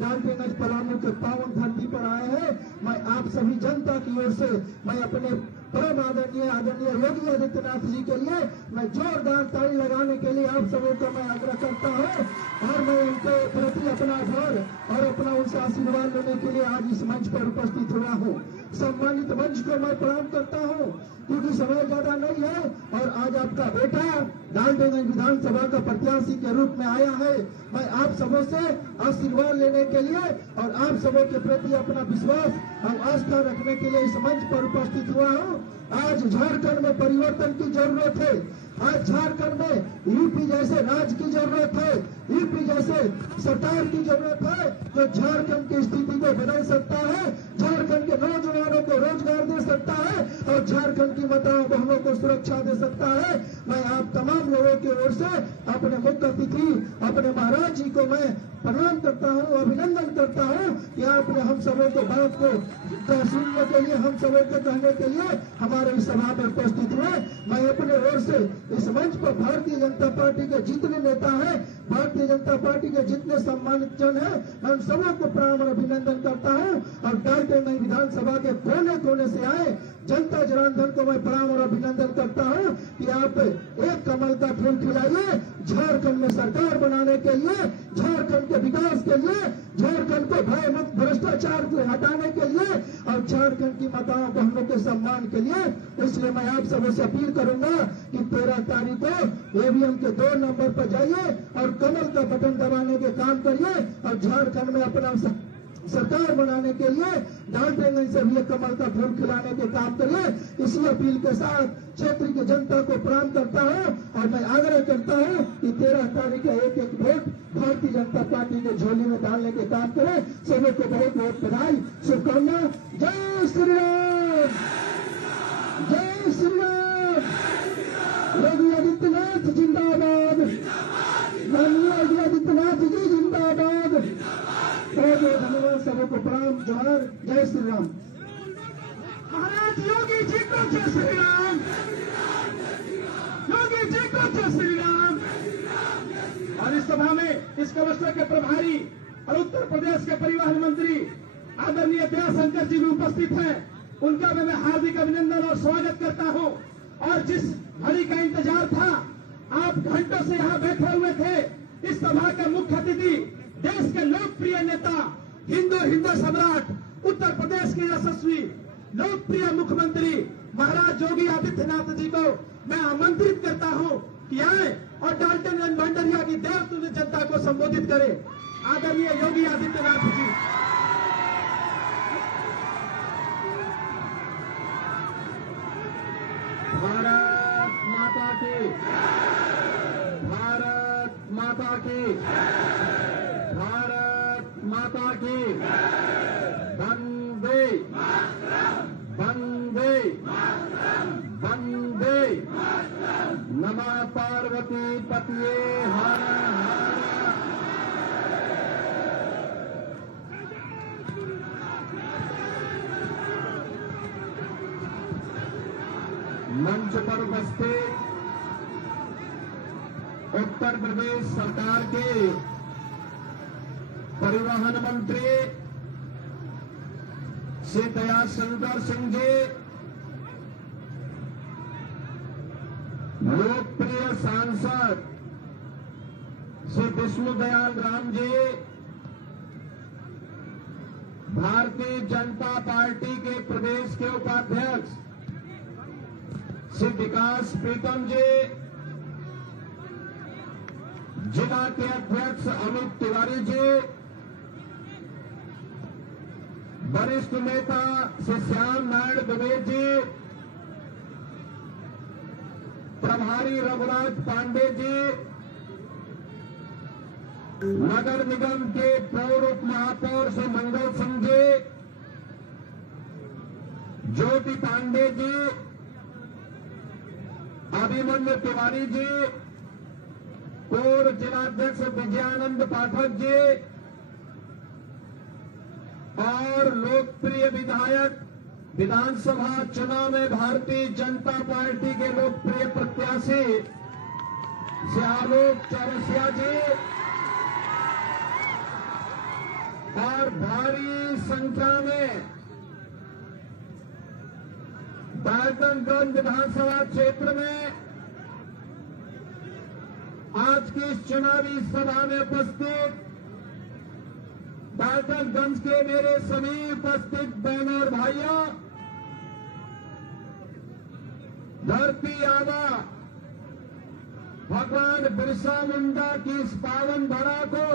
डाल्टनगंज पलामू के पावन धरती पर आए हैं। मैं आप सभी जनता की ओर से मैं अपने परम आदरणीय योगी आदित्यनाथ जी के लिए मैं जोरदार ताली लगाने के लिए आप सबों को मैं आग्रह करता हूं और मैं उनके प्रति अपना आभार और अपना उनसे आशीर्वाद लेने के लिए आज इस मंच पर उपस्थित हुआ हूं। सम्मानित मंच को मैं प्रणाम करता हूं क्योंकि समय ज्यादा नहीं है और आज आपका बेटा डाल्टनगंज विधानसभा का प्रत्याशी के रूप में आया है। मैं आप सबों से आशीर्वाद लेने के लिए और आप सबों के प्रति अपना विश्वास और आस्था रखने के लिए इस मंच पर उपस्थित हुआ हूं। आज झारखंड में परिवर्तन की जरूरत है। आज झारखंड में यूपी जैसे राज्य की जरूरत है, यूपी जैसे सरकार की जरूरत है जो झारखंड की स्थिति को बदल सकता है, झारखंड के नौजवानों को रोजगार दे सकता है और झारखंड की माताओं बहनों को सुरक्षा दे सकता है। मैं आप तमाम लोगों की ओर से अपने मुख्य अतिथि अपने महाराज जी को मैं प्रणाम करता हूं, अभिनंदन करता हूं कि आपने हम सबों को बात को सुनने के लिए, हम सबों को कहने के लिए हमारे इस सभा में उपस्थित हुए। मैं अपने ओर से इस मंच पर भारतीय जनता पार्टी के जितने नेता हैं, भारतीय जनता पार्टी के जितने सम्मानित जन हैं, मैं उन सबों को प्रणाम और अभिनंदन करता हूं और डाल्टनगंज विधानसभा के कोने कोने से आए जनता जनार्दन को मैं प्रणाम और अभिनंदन करता हूं कि आप एक कमल का फूल खिलाइए झारखंड में सरकार बनाने के लिए, झारखंड के विकास के लिए, झारखंड को भय मुक्त भ्रष्टाचार को हटाने के लिए और झारखंड की माताओं बहनों के सम्मान के लिए। इसलिए मैं आप सबों से अपील करूंगा कि 13 तारीख को ईवीएम के 2 नंबर पर जाइए और कमल का बटन दबाने के काम करिए और झारखंड में अपना सरकार बनाने के लिए डाल्टनगंज से भी कमल का फूल खिलाने के काम करिए। इसी अपील के साथ क्षेत्र की जनता को प्रणाम करता हूं और मैं आग्रह करता हूं कि 13 तारीख का एक एक वोट भारतीय जनता पार्टी के झोली में डालने के काम करें। सभी को बहुत बहुत बधाई, शुभकामना। जय श्री राम, जय श्री राम। योगी आदित्यनाथ जिंदाबाद, योगी आदित्यनाथ जी जिंदाबाद। बहुत बहुत धन्यवाद, सबों को प्रणाम, जोहार, जय श्री राम। महाराज योगी जी को जय श्री राम, योगी जी को जय श्री राम। और इस सभा में इस क्लस्टर के प्रभारी और उत्तर प्रदेश के परिवहन मंत्री आदरणीय दयाशंकर जी भी उपस्थित हैं। उनका भी मैं हार्दिक अभिनंदन और स्वागत करता हूं। और जिस घड़ी का इंतजार था, आप घंटों से यहाँ बैठे हुए थे। इस सभा के मुख्य अतिथि देश के लोकप्रिय नेता, हिंदू सम्राट, उत्तर प्रदेश के यशस्वी लोकप्रिय मुख्यमंत्री महाराज योगी आदित्यनाथ जी को मैं आमंत्रित करता हूं कि आए और डाल्टनगंज भंडरिया की देवतुल्य जनता को संबोधित करें। आदरणीय योगी आदित्यनाथ जी। भारत माता की, भारत माता की, भारत माता की। वंदे वंदे वंदे। नमः पार्वती पतिये हर हर। मंच पर उपस्थित उत्तर प्रदेश सरकार के परिवहन मंत्री श्री दयाशंकर सिंह जी, लोकप्रिय सांसद श्री विष्णुदयाल राम जी, भारतीय जनता पार्टी के प्रदेश के उपाध्यक्ष श्री विकास प्रीतम जी, जिला के अध्यक्ष अमित तिवारी जी, वरिष्ठ नेता श्री श्याम नारायण दुबे जी, प्रभारी रघुराज पांडे जी, नगर निगम के पूर्व उप महापौर श्री मंगल सिंह जी, ज्योति पांडे जी, अभिमन्यु तिवारी जी, पूर्व जिलाध्यक्ष विजयानंद पाठक जी और लोकप्रिय विधायक, विधानसभा चुनाव में भारतीय जनता पार्टी के लोकप्रिय प्रत्याशी श्री आलोक चौरसिया जी और भारी संख्या में डाल्टनगंज विधानसभा क्षेत्र में आज की इस चुनावी सभा में उपस्थित डाल्टनगंज के मेरे सभी उपस्थित बहनों और भाइयों, धरती आबा भगवान बिरसा मुंडा की इस पावन धरा को,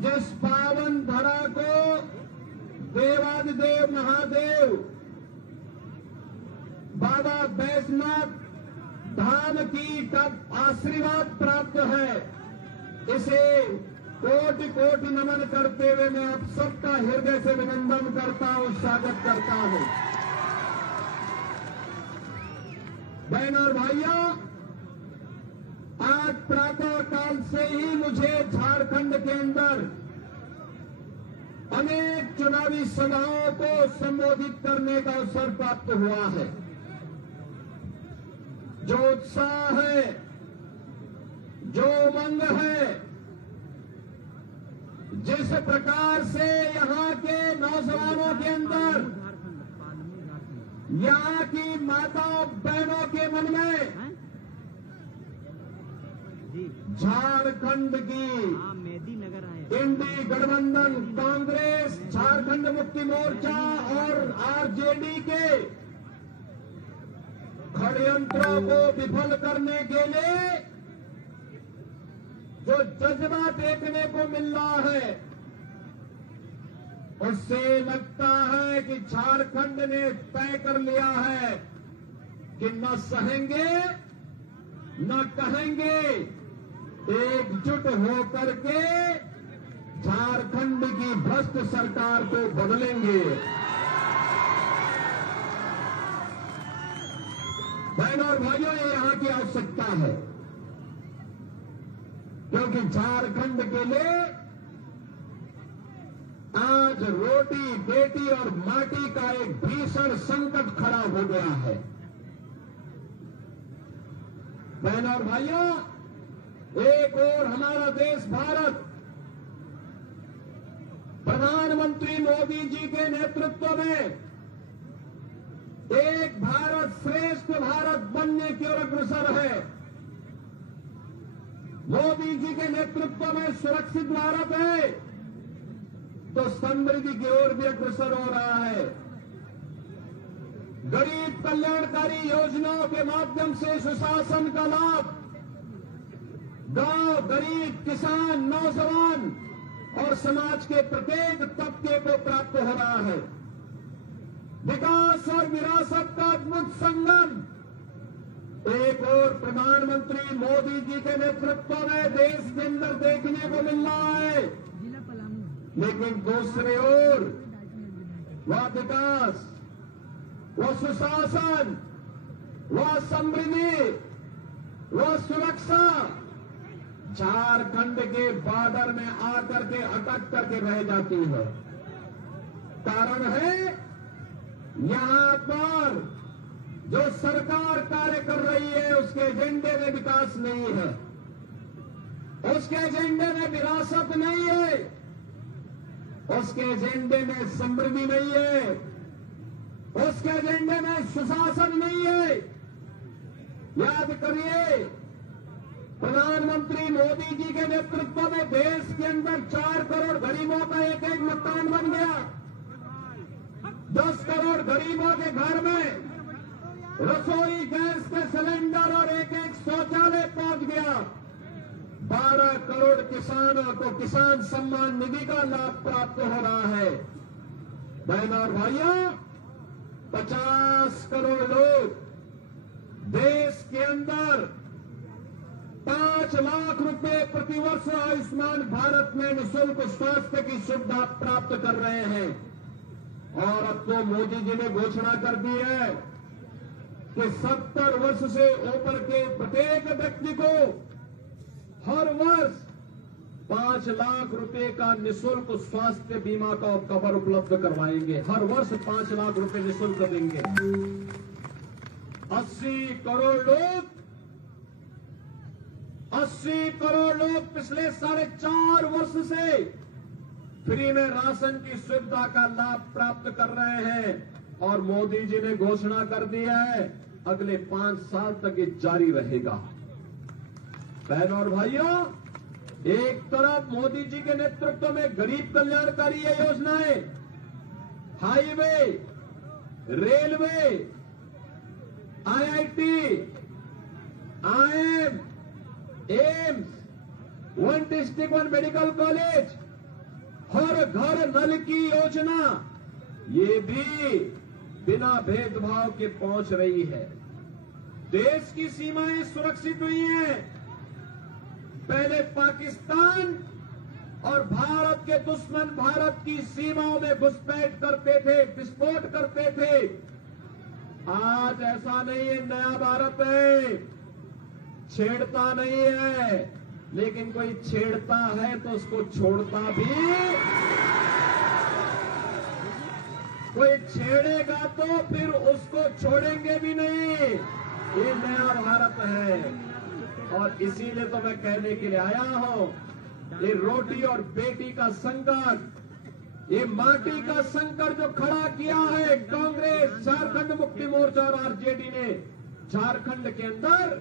जिस पावन धरा को देवादिदेव महादेव बाबा बैजनाथ धाम की तब आशीर्वाद प्राप्त है, इसे कोटि कोटि नमन करते हुए मैं आप सबका हृदय से अभिनंदन करता हूं, स्वागत करता हूं। बहनों और भाइयों, आज प्रातः काल से ही मुझे झारखंड के अंदर अनेक चुनावी सभाओं को संबोधित करने का अवसर प्राप्त हुआ है। जो उत्साह है, जो उमंग है, जिस प्रकार से यहां के नौजवानों के अंदर, यहां की माताओं बहनों के मन में झारखंड की इंडी गठबंधन, कांग्रेस, झारखंड मुक्ति मोर्चा और आरजेडी के षड्यंत्रों को विफल करने के लिए जो जज्बा देखने को मिल रहा है, उससे लगता है कि झारखंड ने तय कर लिया है कि न सहेंगे न कहेंगे, एकजुट होकर के झारखंड की भ्रष्ट सरकार को बदलेंगे। बहनों और भाइयों, ये यहां की आवश्यकता है, क्योंकि झारखंड के लिए आज रोटी, बेटी और माटी का एक भीषण संकट खड़ा हो गया है। बहनों और भाइयों, एक और हमारा देश भारत प्रधानमंत्री मोदी जी के नेतृत्व में एक भारत श्रेष्ठ भारत बनने की ओर अग्रसर है। मोदी जी के नेतृत्व में सुरक्षित भारत है तो समृद्धि की ओर भी अग्रसर हो रहा है। गरीब कल्याणकारी योजनाओं के माध्यम से सुशासन का लाभ गांव, गरीब, किसान, नौजवान और समाज के प्रत्येक तबके को प्राप्त हो रहा है। विकास और विरासत का अद्भुत संगम एक और प्रधानमंत्री मोदी जी के नेतृत्व में देश के अंदर देखने को मिल रहा है, लेकिन दूसरी ओर वह विकास, वह सुशासन, वह समृद्धि, वह सुरक्षा झारखंड के बॉर्डर में आकर के अटक करके रह जाती है। कारण है यहां पर जो सरकार कार्य कर रही है उसके एजेंडे में विकास नहीं है, उसके एजेंडे में विरासत नहीं है, उसके एजेंडे में समृद्धि नहीं है, उसके एजेंडे में सुशासन नहीं है। याद करिए, प्रधानमंत्री मोदी जी के नेतृत्व में देश के अंदर 4 करोड़ गरीबों का एक एक मकान बन गया, 10 करोड़ गरीबों के घर में रसोई गैस के सिलेंडर और एक एक शौचालय पहुंच गया, 12 करोड़ किसानों को किसान सम्मान निधि का लाभ प्राप्त हो रहा है। बहनों और भाइयों, 50 करोड़ लोग देश के अंदर 5 लाख रुपए प्रतिवर्ष आयुष्मान भारत में निःशुल्क स्वास्थ्य की सुविधा प्राप्त कर रहे हैं। और अब तो मोदी जी ने घोषणा कर दी है कि 70 वर्ष से ऊपर के प्रत्येक व्यक्ति को हर वर्ष 5 लाख रुपए का निःशुल्क स्वास्थ्य बीमा का कवर उपलब्ध करवाएंगे। हर वर्ष 5 लाख रुपए निःशुल्क देंगे। 80 करोड़ लोग 80 करोड़ लोग पिछले 4.5 वर्ष से फ्री में राशन की सुविधा का लाभ प्राप्त कर रहे हैं और मोदी जी ने घोषणा कर दी है अगले 5 साल तक ये जारी रहेगा। बहनों और भाइयों, एक तरफ मोदी जी के नेतृत्व में गरीब कल्याणकारी ये योजनाएं, highway, railway, IIT, IM, AIIMS, 1 district 1 medical college, हर घर नल की योजना, ये भी बिना भेदभाव के पहुंच रही है। देश की सीमाएं सुरक्षित हुई हैं। पहले पाकिस्तान और भारत के दुश्मन भारत की सीमाओं में घुसपैठ करते थे, विस्फोट करते थे। आज ऐसा नहीं है, नया भारत है, छेड़ता नहीं है, लेकिन कोई छेड़ता है तो उसको छोड़ता भी, कोई छेड़ेगा तो फिर उसको छोड़ेंगे भी नहीं। ये नया भारत है और इसीलिए तो मैं कहने के लिए आया हूं, ये रोटी और बेटी का संकट, ये माटी का संकट जो खड़ा किया है कांग्रेस, झारखंड मुक्ति मोर्चा और आरजेडी ने झारखंड के अंदर,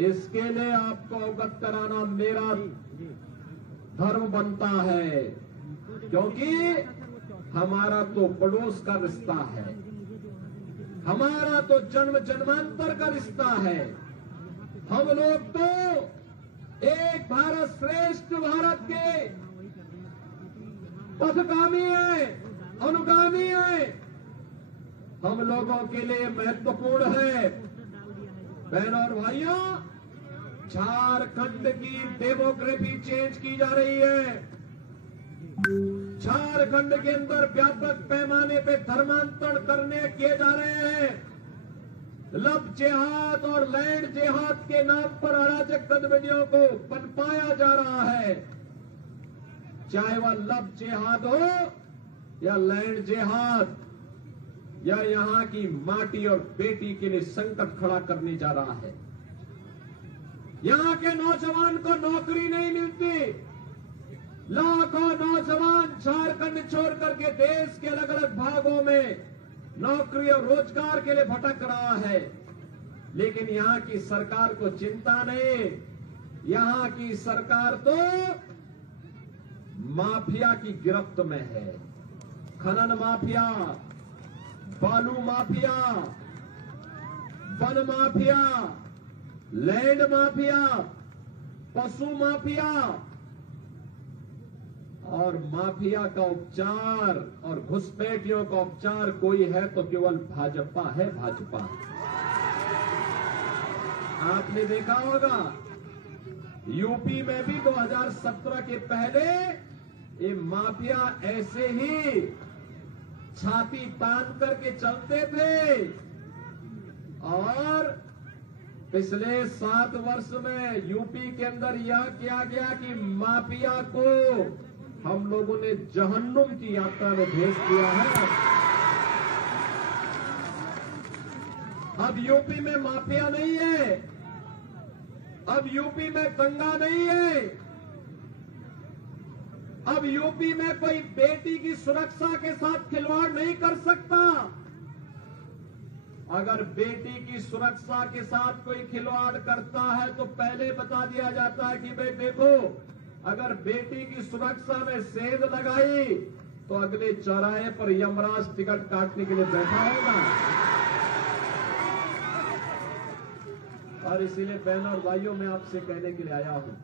इसके लिए आपको अवगत कराना मेरा धर्म बनता है, क्योंकि हमारा तो पड़ोस का रिश्ता है, हमारा तो जन्म जन्मांतर का रिश्ता है। हम लोग तो एक भारत श्रेष्ठ भारत के पथगामी है, अनुगामी है। हम लोगों के लिए महत्वपूर्ण है। बहनों और भाइयों, झारखंड की डेमोग्राफी चेंज की जा रही है। झारखंड के अंदर व्यापक पैमाने पे धर्मांतरण करने किए जा रहे हैं। लव जिहाद और लैंड जिहाद के नाम पर अराजक गतिविधियों को पनपाया जा रहा है। चाहे वह लव जिहाद हो या लैंड जिहाद, या यहां की माटी और बेटी के लिए संकट खड़ा करने जा रहा है। यहां के नौजवान को नौकरी नहीं मिलती। लाखों नौजवान झारखंड छोड़ करके देश के अलग अलग भागों में नौकरी और रोजगार के लिए भटक रहा है, लेकिन यहां की सरकार को चिंता नहीं। यहां की सरकार तो माफिया की गिरफ्त में है। खनन माफिया, बालू mafia, one mafia, land mafia, पशु माफिया और माफिया का उपचार और घुसपैठियों का उपचार कोई है तो केवल भाजपा है, भाजपा। आपने देखा होगा यूपी में भी 2017 के पहले ये माफिया ऐसे ही छाती तान करके चलते थे और पिछले 7 वर्ष में यूपी के अंदर यह किया गया कि माफिया को हम लोगों ने जहन्नुम की यात्रा में भेज दिया है। अब यूपी में माफिया नहीं है, अब यूपी में दंगा नहीं है, अब यूपी में कोई बेटी की सुरक्षा के साथ खिलवाड़ नहीं कर सकता। अगर बेटी की सुरक्षा के साथ कोई खिलवाड़ करता है तो पहले बता दिया जाता है कि भाई देखो, अगर बेटी की सुरक्षा में सेंध लगाई तो अगले चौराहे पर यमराज टिकट काटने के लिए बैठा होगा। और इसीलिए बहनों और भाइयों, मैं आपसे कहने के लिए आया हूं,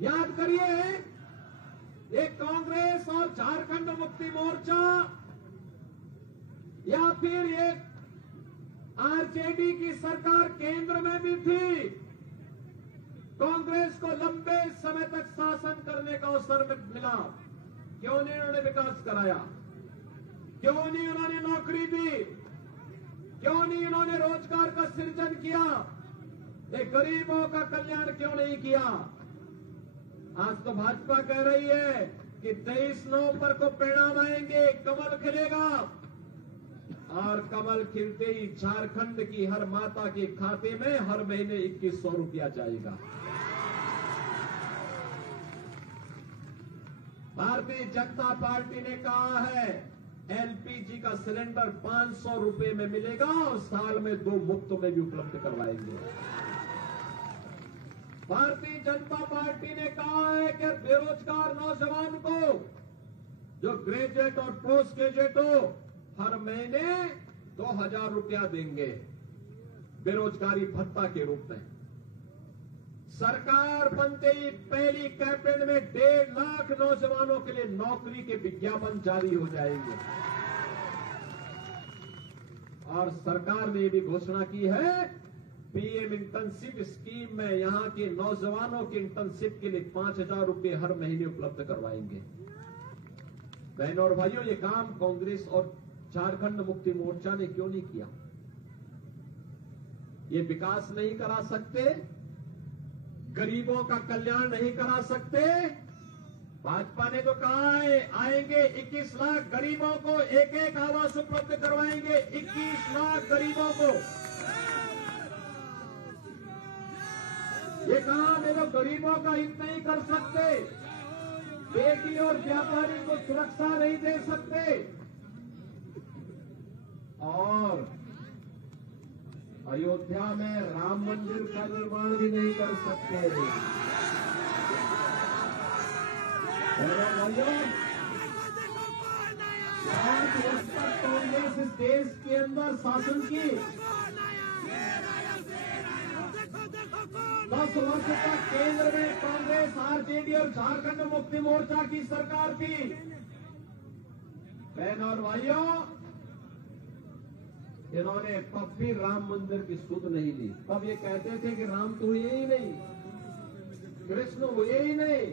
याद करिए, ये कांग्रेस और झारखंड मुक्ति मोर्चा या फिर ये आरजेडी की सरकार केंद्र में भी थी। कांग्रेस को लंबे समय तक शासन करने का अवसर मिला, क्यों नहीं उन्होंने विकास कराया? क्यों नहीं उन्होंने नौकरी दी? क्यों नहीं उन्होंने रोजगार का सृजन किया? एक गरीबों का कल्याण क्यों नहीं किया? आज तो भाजपा कह रही है कि 23 नवंबर को परिणाम आएंगे, कमल खिलेगा। और कमल खिलते ही झारखंड की हर माता के खाते में हर महीने 2100 रुपया जाएगा। भारतीय जनता पार्टी ने कहा है एलपीजी का सिलेंडर 500 रुपए में मिलेगा और साल में 2 मुफ्त में भी उपलब्ध करवाएंगे। भारतीय जनता पार्टी ने कहा है कि बेरोजगार नौजवान को जो ग्रेजुएट और पोस्ट ग्रेजुएट हो हर महीने 2000 रुपया देंगे बेरोजगारी भत्ता के रूप में। सरकार बनते ही पहली कैबिनेट में 1.5 लाख नौजवानों के लिए नौकरी के विज्ञापन जारी हो जाएंगे। और सरकार ने भी घोषणा की है पीएम इंटर्नशिप स्कीम में यहां के नौजवानों की इंटर्नशिप के लिए 5000 रुपये हर महीने उपलब्ध करवाएंगे। बहनों और भाइयों, ये काम कांग्रेस और झारखंड मुक्ति मोर्चा ने क्यों नहीं किया? ये विकास नहीं करा सकते, गरीबों का कल्याण नहीं करा सकते। भाजपा ने तो कहा है आएंगे 21 लाख गरीबों को एक आवास उपलब्ध करवाएंगे। 21 लाख गरीबों को ये काम है, तो गरीबों का हित नहीं कर सकते, बेटी और व्यापारी को सुरक्षा नहीं दे सकते और अयोध्या में राम मंदिर का निर्माण भी नहीं कर सकते। कांग्रेस इस देश के अंदर शासन की 10 वर्ष तक केंद्र में कांग्रेस, आरजेडी और झारखंड मुक्ति मोर्चा की सरकार थी। बहन और भाइयों, इन्होंने तब भी राम मंदिर की सुध नहीं ली। तब ये कहते थे कि राम तो हुए ही नहीं, कृष्ण हुए ही नहीं।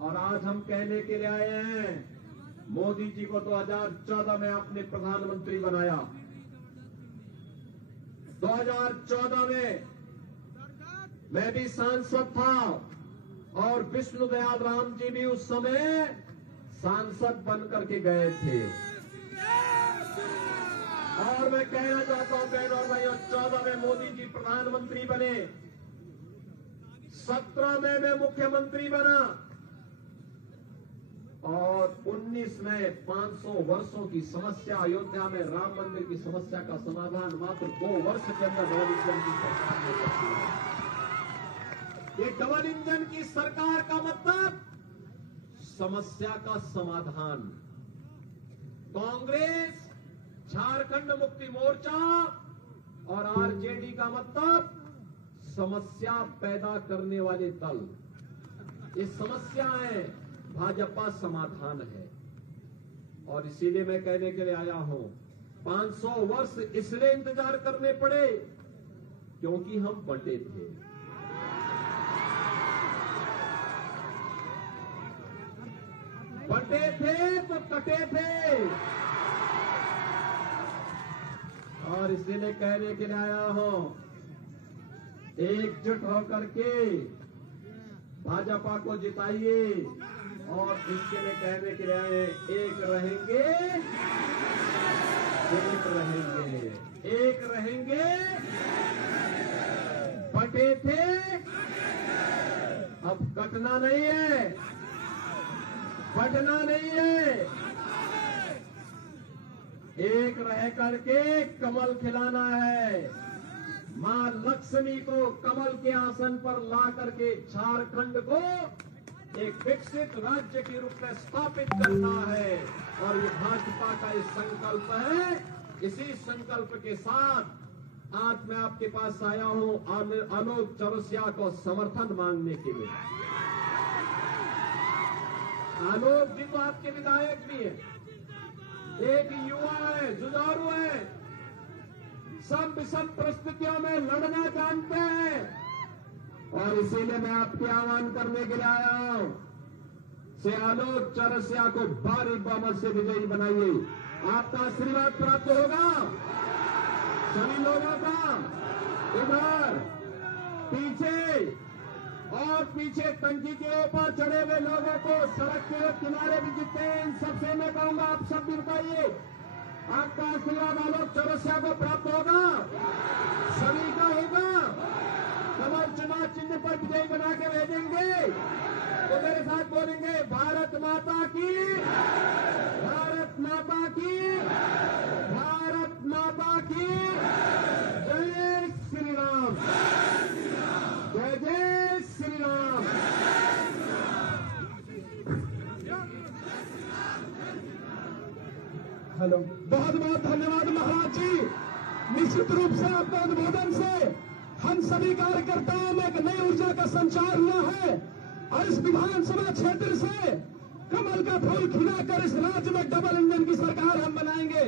और आज हम कहने के लिए आए हैं मोदी जी को 2014 में आपने प्रधानमंत्री बनाया। 2014 में मैं भी सांसद था और विष्णु दयाल राम जी भी उस समय सांसद बन करके गए थे। और मैं कहना चाहता हूं बहनों और भाइयों, 14 में मोदी जी प्रधानमंत्री बने, 17 में मैं मुख्यमंत्री बना और 19 में 500 वर्षों की समस्या अयोध्या में राम मंदिर की समस्या का समाधान मात्र 2 वर्ष के अंदर डबल इंजन की सरकार ने कर दिया। ये डबल इंजन की सरकार का मतलब समस्या का समाधान। कांग्रेस, झारखंड मुक्ति मोर्चा और आरजेडी का मतलब समस्या पैदा करने वाले दल। ये समस्याएं, भाजपा समाधान है। और इसीलिए मैं कहने के लिए आया हूं 500 वर्ष इसलिए इंतजार करने पड़े क्योंकि हम बंटे थे। बंटे थे तो कटे थे। और इसीलिए कहने के लिए आया हूं एकजुट होकर के भाजपा को जिताइए। और इसके लिए कहने के लिए आए एक रहेंगे, एक रहेंगे, एक रहेंगे। बटे थे, अब कटना नहीं है, बटना नहीं है। एक रह करके कमल खिलाना है। मां लक्ष्मी को कमल के आसन पर ला करके झारखंड को एक विकसित राज्य के रूप में स्थापित करना है। और ये भाजपा का ये संकल्प है। इसी संकल्प के साथ आज मैं आपके पास आया हूं आलोक चौरसिया को समर्थन मांगने के लिए। आलोक जी तो आपके विधायक भी है, एक युवा है, जुझारू है, सब विषम परिस्थितियों में लड़ना जानते हैं। और इसीलिए मैं आपके आह्वान करने के लिए आया हूं से आलोक चौरसिया को भारी बहुमत से विजयी बनाइए। आपका आशीर्वाद प्राप्त होगा। सभी लोगों का इधर पीछे और पीछे टंकी के ऊपर चढ़े हुए लोगों को, सड़क के किनारे भी जितने हैं, इन सबसे मैं कहूंगा आप सब भी बताइए आपका आशीर्वाद आलोक चौरसिया को प्राप्त होगा, सभी का होगा। कमल चुनाव चिन्ह पर विजयी बना के भेजेंगे तो मेरे साथ बोलेंगे भारत माता की, भारत माता की, भारत माता की जय श्री राम, जय जय श्री राम। हेलो, बहुत बहुत धन्यवाद महाराज जी। निश्चित रूप से आपके उद्बोधन से हम सभी कार्यकर्ताओं में एक नई ऊर्जा का संचार हुआ है और इस विधानसभा क्षेत्र से कमल का फूल खिलाकर इस राज्य में डबल इंजन की सरकार हम बनाएंगे।